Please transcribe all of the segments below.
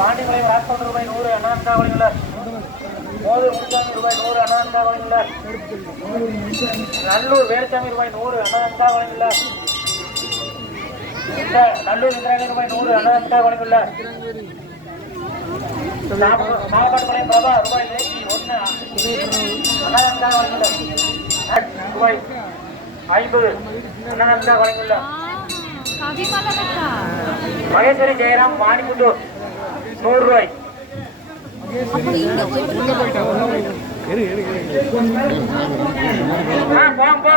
பாண்டிமலை ராஜ்கோட் ரூபாய் 100 அண்ணாந்தா வழங்குல. மோது முனிசாமி ரூபாய் 100 அண்ணாந்தா வழங்குல. நல்லூர் வேலுசாமி ரூபாய் 100 அண்ணாந்தா வழங்குல. நல்லூர் இந்திராணி ரூபாய் 100 அண்ணாந்தா வழங்குல. மாவட்டமலை பிரபா ரூபாய் 101 அண்ணாந்தா வழங்குல. ரூபாய் 50 அண்ணாந்தா வழங்குல. மகேஸ்வரி ஜெயராம் மாணிமுத்தூர் 100 ரூபாய்.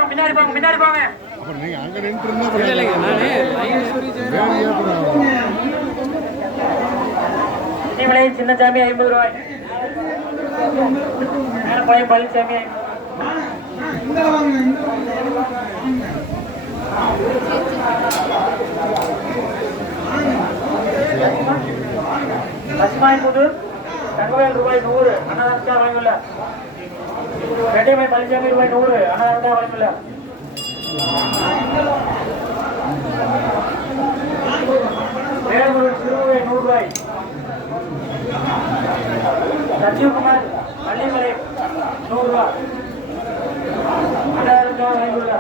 முன்னாடி போங்க முன்னாடி போங்க. சின்னசாமி 50 ரூபாய். மேலப்பாளையம் பழனிசாமி லட்சுமாயம்புதூர் தங்கவேல் ரூபாய் 100 அண்ணாந்தா வழங்குள்ள. ரெட்டிமை பழனிசாமி ரூபாய் 100 அண்ணாந்தா வழங்குள்ள. வேலூர் சிறுவை 100 ரூபாய். சஞ்சீவ்குமார் பள்ளிமலை 100 ரூபாய் அண்ணாந்தா வழங்குள்ள.